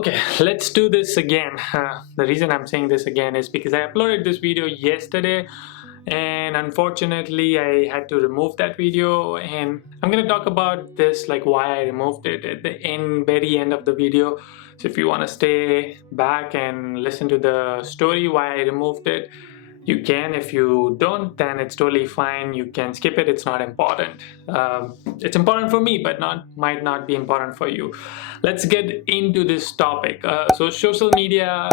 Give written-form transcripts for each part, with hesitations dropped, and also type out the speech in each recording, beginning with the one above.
Okay, let's do this again. The reason I'm saying this again is because I uploaded this video yesterday and unfortunately I had to remove that video, and I'm gonna talk about this, like why I removed it at the very end of the video. So if you want to stay back and listen to the story why I removed it, you can. If you don't, then it's totally fine. You can skip it. It's not important. It's important for me, but might not be important for you. Let's get into this topic. So social media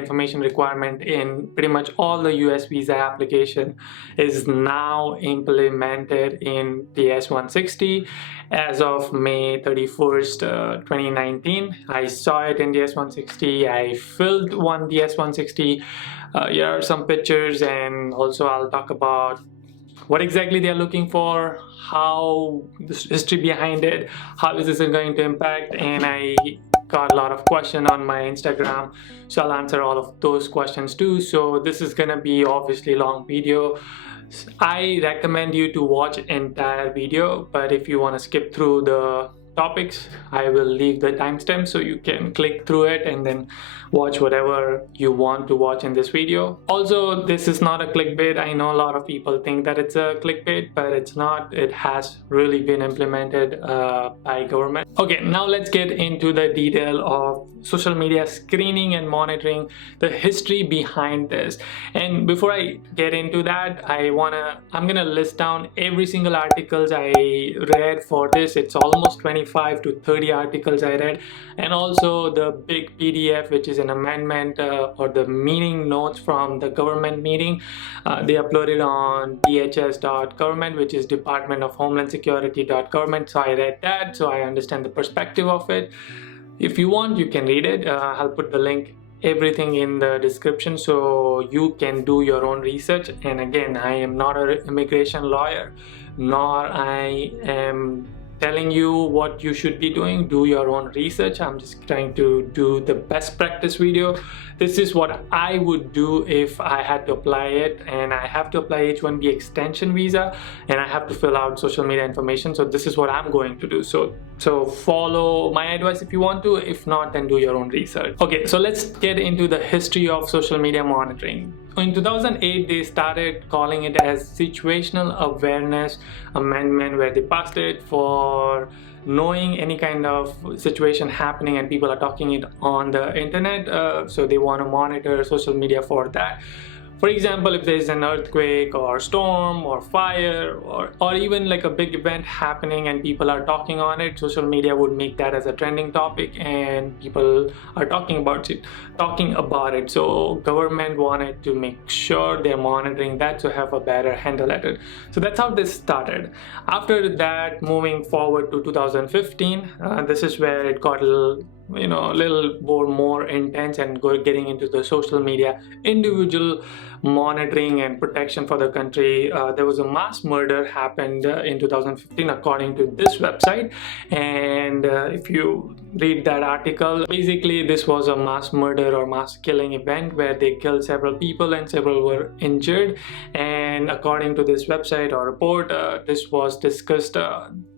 information requirement in pretty much all the US visa application is now implemented in the S-160 as of May 31st, 2019. I saw it in the S-160. I filled the S-160. Here are some pictures, and also I'll talk about what exactly they are looking for, how the history behind it, how is this going to impact, and I got a lot of questions on my Instagram, so I'll answer all of those questions too. So this is gonna be obviously a long video. I recommend you to watch entire video, but if you want to skip through the topics, I will leave the timestamp so you can click through it and then watch whatever you want to watch in this video. Also, this is not a clickbait. I know a lot of people think that it's a clickbait, but it's not. It has really been implemented by government. Okay, now let's get into the detail of social media screening and monitoring, the history behind this. And before I get into that, I'm gonna list down every single articles I read for this. It's almost 25 to 30 articles I read, and also the big PDF, which is an amendment or the meeting notes from the government meeting. They uploaded on dhs.government, which is Department of Homeland Security.government. So I read that, so I understand the perspective of it. If you want, you can read it. I'll put the link, everything in the description, so you can do your own research. And again, I am not an immigration lawyer, nor I am telling you what you should be doing. Do your own research. I'm just trying to do the best practice video. This is what I would do if I had to apply it, and I have to apply H-1B extension visa, and I have to fill out social media information. So this is what I'm going to do. So follow my advice if you want to. If not, then do your own research. Okay, so let's get into the history of social media monitoring. In 2008, they started calling it as Situational Awareness Amendment, where they passed it for knowing any kind of situation happening and people are talking it on the internet. So they want to monitor social media for that. For example, if there's an earthquake or storm or fire or even like a big event happening and people are talking on it, social media would make that as a trending topic and people are talking about it. So government wanted to make sure they're monitoring that to have a better handle at it. So that's how this started. After that, moving forward to 2015, this is where it got a little more intense and getting into the social media individual monitoring and protection for the country. There was a mass murder happened in 2015 according to this website, and if you read that article, basically this was a mass murder or mass killing event where they killed several people and several were injured. And according to this website or report, this was discussed.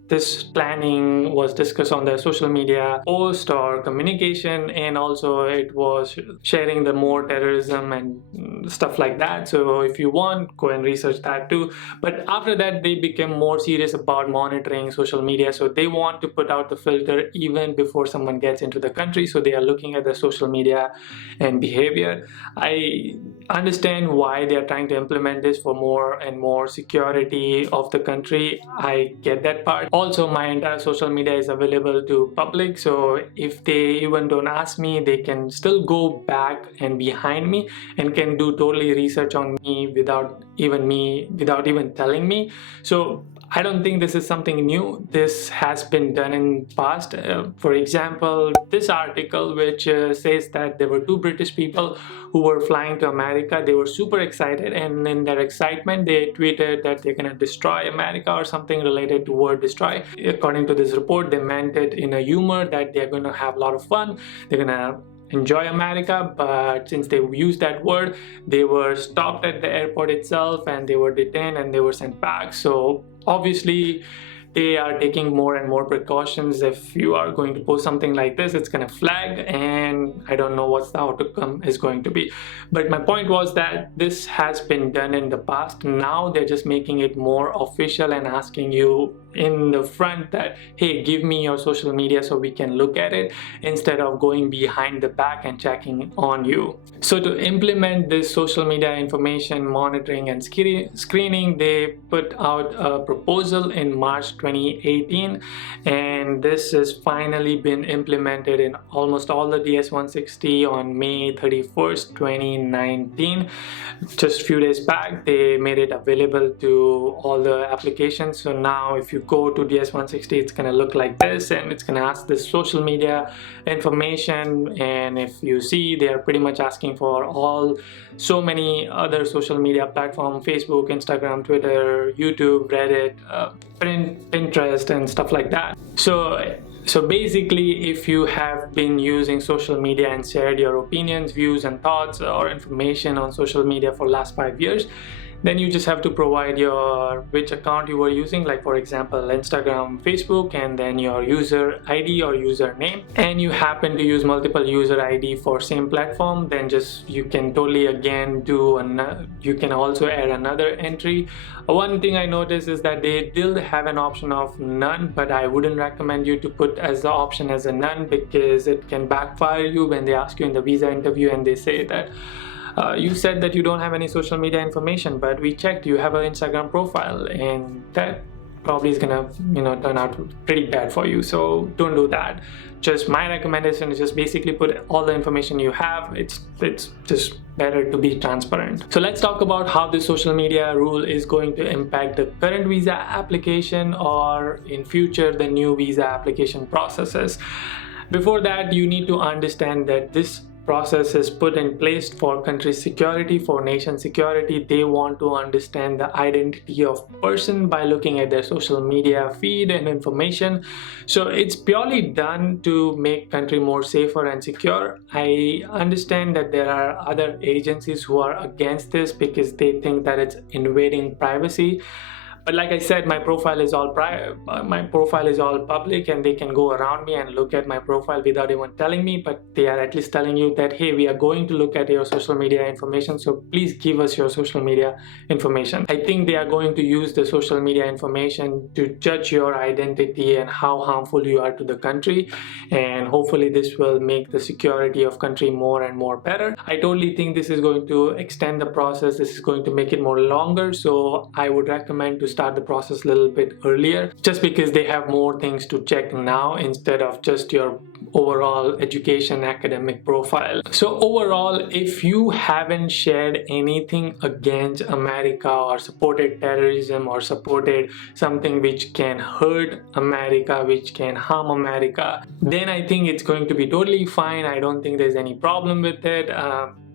This planning was discussed on the social media post or communication, and also it was sharing the more terrorism and stuff like that. So if you want, go and research that too. But after that, they became more serious about monitoring social media. So they want to put out the filter even before someone gets into the country. So they are looking at the social media and behavior. I understand why they are trying to implement this for more and more security of the country. I get that part. Also, my entire social media is available to public, so if they even don't ask me, they can still go back and behind me and can do totally research on me without even telling me. So I don't think this is something new. This has been done in past. For example, this article which says that there were two British people who were flying to America. They were super excited, and in their excitement they tweeted that they're gonna destroy America or something related to word destroy. According to this report, they meant it in a humor that they're gonna have a lot of fun, they're gonna enjoy America, but since they used that word, they were stopped at the airport itself and they were detained and they were sent back. So obviously they are taking more and more precautions. If you are going to post something like this, it's going to flag, and I don't know what's the outcome is going to be. But my point was that this has been done in the past. Now they're just making it more official and asking you in the front that, hey, give me your social media so we can look at it, instead of going behind the back and checking on you. So to implement this social media information monitoring and screening, they put out a proposal in March 2018, and this has finally been implemented in almost all the DS-160 on May 31st, 2019. Just a few days back, they made it available to all the applications. So now if you go to DS-160, it's going to look like this, and it's going to ask this social media information. And if you see, they are pretty much asking for so many other social media platforms: Facebook, Instagram, Twitter, YouTube, Reddit, Pinterest, and stuff like that. So basically, if you have been using social media and shared your opinions, views, and thoughts or information on social media for the last 5 years, then you just have to provide which account you were using, like for example Instagram, Facebook, and then your user ID or username. And you happen to use multiple user ID for same platform, then you can totally again you can also add another entry. One thing I noticed is that they did have an option of none, but I wouldn't recommend you to put as the option as a none, because it can backfire you when they ask you in the visa interview and they say that you said that you don't have any social media information, but we checked, you have an Instagram profile, and that probably is gonna turn out pretty bad for you. So don't do that. Just my recommendation is just basically put all the information you have. It's just better to be transparent. So let's talk about how the social media rule is going to impact the current visa application, or in future the new visa application processes. Before that, you need to understand that this process is put in place for country security, for nation security. They want to understand the identity of person by looking at their social media feed and information. So it's purely done to make country more safer and secure. I understand that there are other agencies who are against this because they think that it's invading privacy. But like I said, my profile is all public, and they can go around me and look at my profile without even telling me. But they are at least telling you that, hey, we are going to look at your social media information, so please give us your social media information. I think they are going to use the social media information to judge your identity and how harmful you are to the country, and hopefully this will make the security of country more and more better. I totally think this is going to extend the process. This is going to make it more longer, so I would recommend to start the process a little bit earlier, just because they have more things to check now instead of just your overall education academic profile. So overall, if you haven't shared anything against America or supported terrorism or supported something which can hurt America, which can harm America, then I think it's going to be totally fine. I don't think there's any problem with it.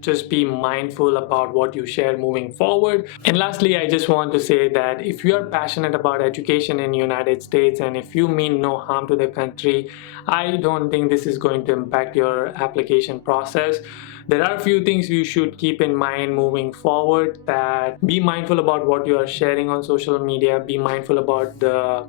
Just be mindful about what you share moving forward. And lastly, I just want to say that if you are passionate about education in the United States, and if you mean no harm to the country, I don't think this is going to impact your application process. There are a few things you should keep in mind moving forward. That be mindful about what you are sharing on social media. Be mindful about the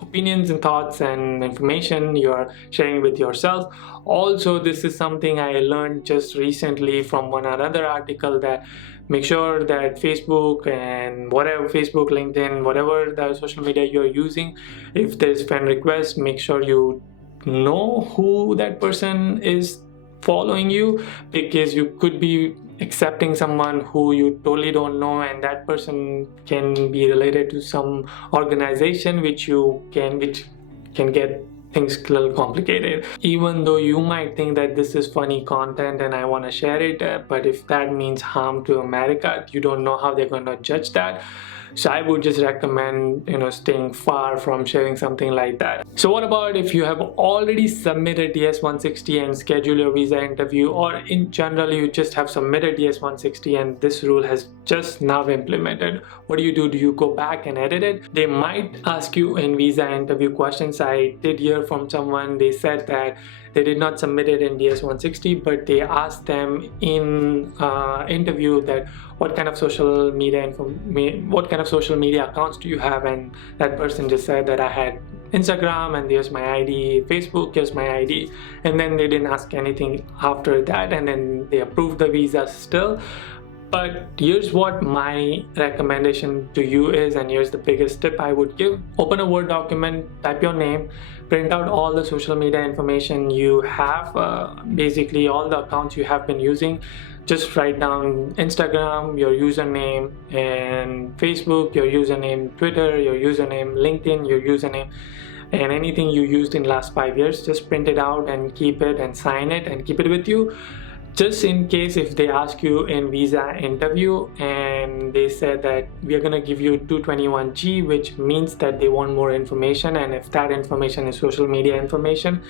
opinions and thoughts and information you are sharing with yourself. Also, this is something I learned just recently from another article, that make sure that Facebook and Facebook, LinkedIn, whatever the social media you're using, if there's friend request, make sure you know who that person is following you, because you could be accepting someone who you totally don't know, and that person can be related to some organization which can get things a little complicated. Even though you might think that this is funny content and I want to share it, but if that means harm to America, you don't know how they're going to judge that. So I would just recommend staying far from sharing something like that. So what about if you have already submitted DS-160 and scheduled your visa interview, or in general you just have submitted DS-160 and this rule has just now implemented? What do? Do you go back and edit it? They might ask you in visa interview questions. I did hear from someone, they said that they did not submit it in DS-160, but they asked them in interview that what kind of social media accounts do you have, and that person just said that I had Instagram and here's my ID, Facebook, here's my ID, and then they didn't ask anything after that, and then they approved the visa still. But here's what my recommendation to you is, and here's the biggest tip I would give. Open a Word document, type your name, print out all the social media information you have, basically all the accounts you have been using. Just write down Instagram, your username, and Facebook, your username, Twitter, your username, LinkedIn, your username, and anything you used in last 5 years. Just print it out and keep it and sign it and keep it with you. Just in case if they ask you in visa interview and they said that we are going to give you 221G, which means that they want more information, and if that information is social media information,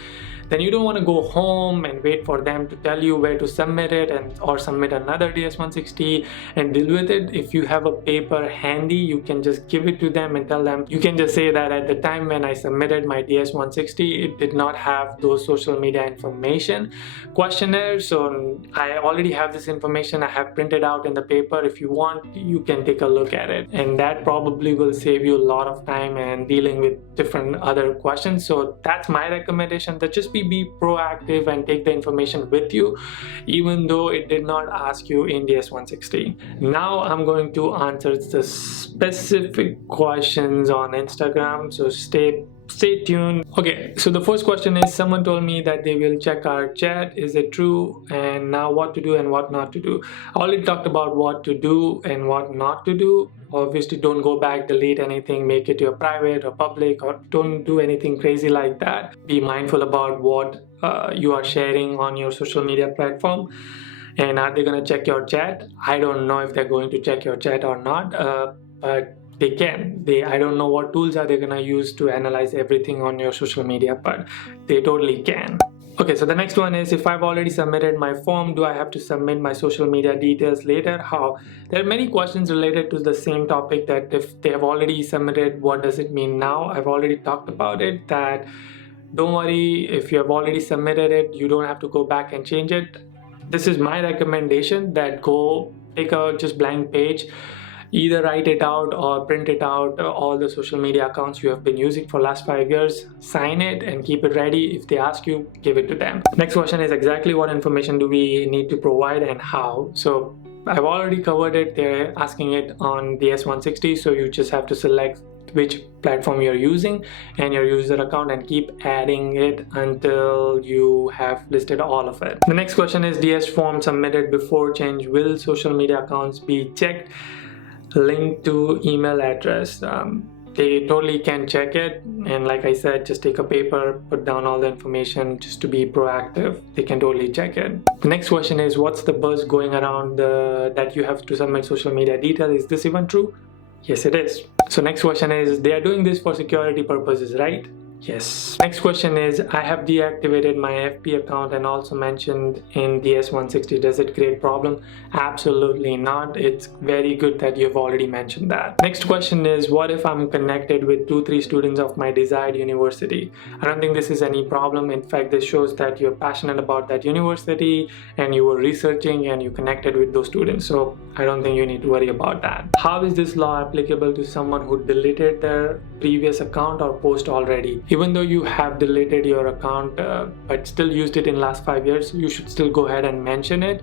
then you don't want to go home and wait for them to tell you where to submit it or submit another DS-160 and deal with it. If you have a paper handy, you can just give it to them and tell them, you can just say that at the time when I submitted my DS-160, it did not have those social media information questionnaire, so I already have this information, I have printed out in the paper. If you want, you can take a look at it, and that probably will save you a lot of time and dealing with different other questions. So that's my recommendation, that just be proactive and take the information with you, even though it did not ask you in DS-160. Now I'm going to answer the specific questions on Instagram, so stay tuned. Okay, so the first question is, someone told me that they will check our chat. Is it true? And now what to do and what not to do. I already talked about what to do and what not to do. Obviously, don't go back, delete anything, make it your private or public, or don't do anything crazy like that. Be mindful about what you are sharing on your social media platform. And are they going to check your chat? I don't know if they're going to check your chat or not, but they can. I don't know what tools are they going to use to analyze everything on your social media, but they totally can. Okay, so the next one is, if I've already submitted my form, do I have to submit my social media details later? How? There are many questions related to the same topic, that if they have already submitted, what does it mean now? I've already talked about it, that don't worry, if you have already submitted it, you don't have to go back and change it. This is my recommendation, that go take a just blank page, either write it out or print it out, all the social media accounts you have been using for last 5 years, sign it and keep it ready. If they ask you, give it to them. Next question is, exactly what information do we need to provide and how? So I've already covered it. They're asking it on the DS-160, so you just have to select which platform you're using and your user account and keep adding it until you have listed all of it. The next question is, DS form submitted before change, will social media accounts be checked? Link to email address. They totally can check it, and like I said, just take a paper, put down all the information just to be proactive. They can totally check it. The next question is, what's the buzz going around that you have to submit social media details? Is this even true? Yes, it is. So next question is, they are doing this for security purposes, right? Yes. Next question is, I have deactivated my FB account and also mentioned in DS-160. Does it create problem? Absolutely not. It's very good that you've already mentioned that. Next question is, what if I'm connected with 2-3 students of my desired university? I don't think this is any problem. In fact, this shows that you're passionate about that university and you were researching and you connected with those students. So I don't think you need to worry about that. How is this law applicable to someone who deleted their previous account or post already? Even though you have deleted your account but still used it in last 5 years, you should still go ahead and mention it.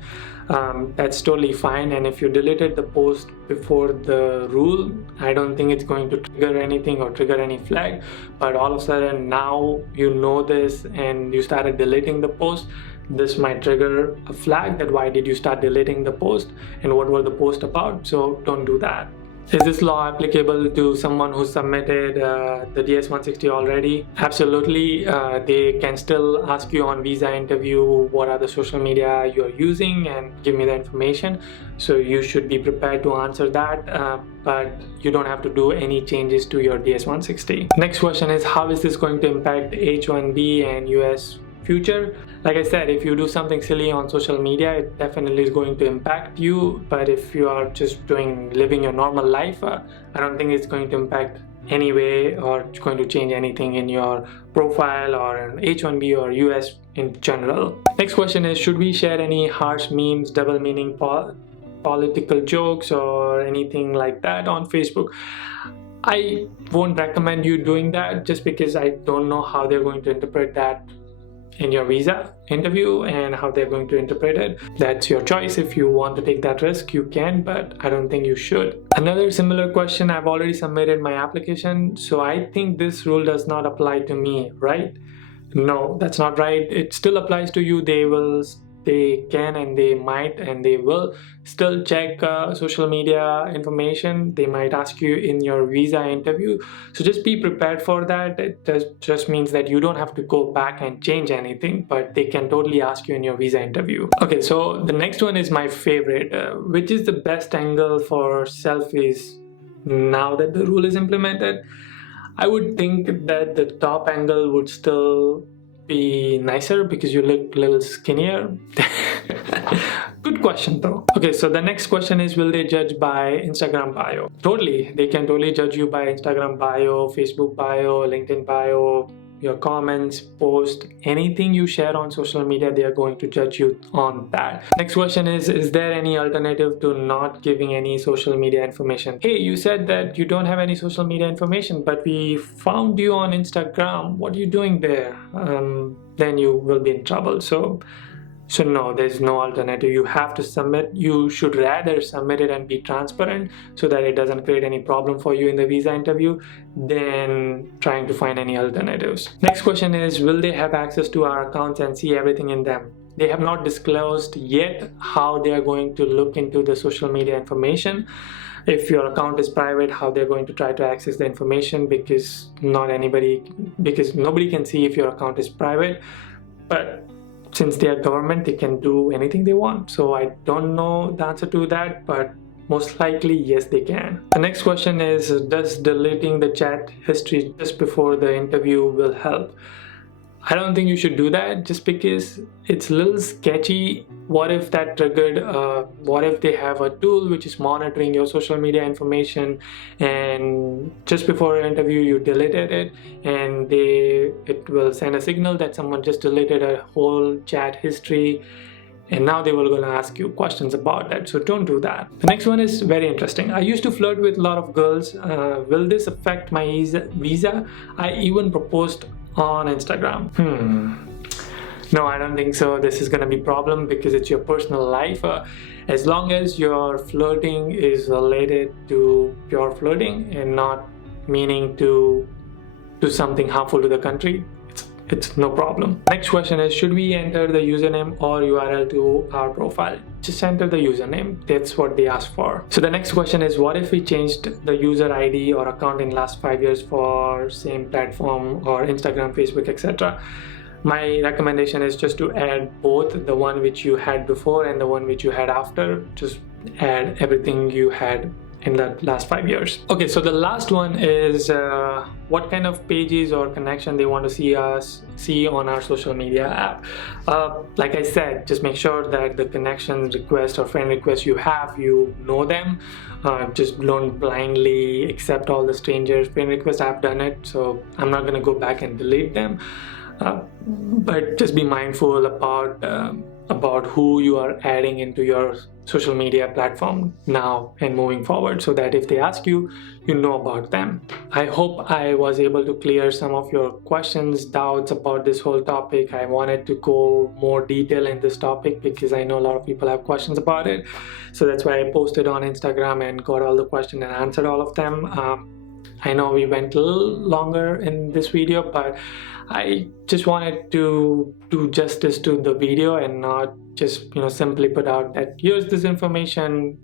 That's totally fine. And if you deleted the post before the rule, I don't think it's going to trigger anything or trigger any flag. But all of a sudden now you know this and you started deleting the post, this might trigger a flag that why did you start deleting the post and what were the post about. So don't do that. Is this law applicable to someone who submitted the DS-160 already? Absolutely. They can still ask you on visa interview what are the social media you're using and give me the information. So you should be prepared to answer that, but you don't have to do any changes to your DS-160. Next question is, how is this going to impact H-1B and US future? Like I said, if you do something silly on social media, it definitely is going to impact you. But if you are just living your normal life, I don't think it's going to impact anyway or going to change anything in your profile or an H1B or US in general. Next question is, should we share any harsh memes, double meaning political jokes or anything like that on Facebook? I won't recommend you doing that, just because I don't know how they're going to interpret that in your visa interview and how they're going to interpret it. That's your choice. If you want to take that risk, you can, but I don't think you should. Another similar question, I've already submitted my application, so I think this rule does not apply to me, right? No, that's not right. It still applies to you. They can and they might and they will still check social media information. They might ask you in your visa interview, so just be prepared for that. It just means that you don't have to go back and change anything, but they can totally ask you in your visa interview. Okay, so the next one is my favorite. Which is the best angle for selfies now that the rule is implemented? I would think that the top angle would still be nicer because you look a little skinnier. Good question though. Okay, so the next question is, will they judge by Instagram bio? Totally, they can totally judge you by Instagram bio, Facebook bio, LinkedIn bio, your comments, post, anything you share on social media, they are going to judge you on that. Next question is there any alternative to not giving any social media information? Hey, you said that you don't have any social media information, but we found you on Instagram. What are you doing there? Then you will be in trouble. So no, there's no alternative. You have to submit. You should rather submit it and be transparent so that it doesn't create any problem for you in the visa interview than trying to find any alternatives. Next question is, will they have access to our accounts and see everything in them? They have not disclosed yet how they are going to look into the social media information. If your account is private, how they're going to try to access the information, because nobody can see if your account is private. But since they are government, they can do anything they want. So I don't know the answer to that, but most likely yes, they can. The next question is, does deleting the chat history just before the interview will help? I don't think you should do that, just because it's a little sketchy. What if that triggered, what if they have a tool which is monitoring your social media information, and just before an interview you deleted it, and it will send a signal that someone just deleted a whole chat history, and now they were going to ask you questions about that. So don't do that. The next one is very interesting. I used to flirt with a lot of girls. Will this affect my visa? I even proposed on Instagram. No, I don't think so. This is going to be a problem because it's your personal life. As long as your flirting is related to pure flirting and not meaning to do something harmful to the country, it's no problem. Next question is, should we enter the username or URL to our profile? Just enter the username. That's what they ask for. So the next question is, what if we changed the user ID or account in last 5 years for same platform or Instagram, Facebook, etc.? My recommendation is just to add both, the one which you had before and the one which you had after. Just add everything you had in the last 5 years. Okay, so the last one is what kind of pages or connection they want to see on our social media app. Like I said, just make sure that the connection request or friend request you have, you know them. Just don't blindly accept all the strangers' friend requests. I've done it, so I'm not going to go back and delete them. But just be mindful about who you are adding into your social media platform now and moving forward, so that if they ask you, you know about them. I hope I was able to clear some of your questions, doubts about this whole topic. I wanted to go more detail in this topic because I know a lot of people have questions about it. So that's why I posted on Instagram and got all the questions and answered all of them. I know we went a little longer in this video, but I just wanted to do justice to the video and not just simply put out that here's this information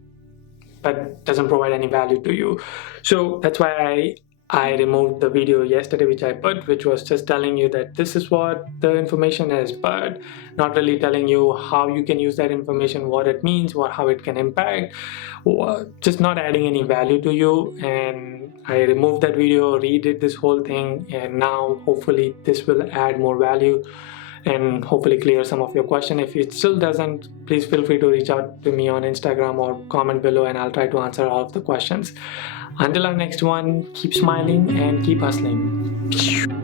but doesn't provide any value to you. So that's why I removed the video yesterday which was just telling you that this is what the information is, but not really telling you how you can use that information, what it means, how it can impact, just not adding any value to you. And I removed that video, redid this whole thing, and now hopefully this will add more value and hopefully clear some of your question. If it still doesn't, please feel free to reach out to me on Instagram or comment below, and I'll try to answer all of the questions. Until our next one, keep smiling and keep hustling.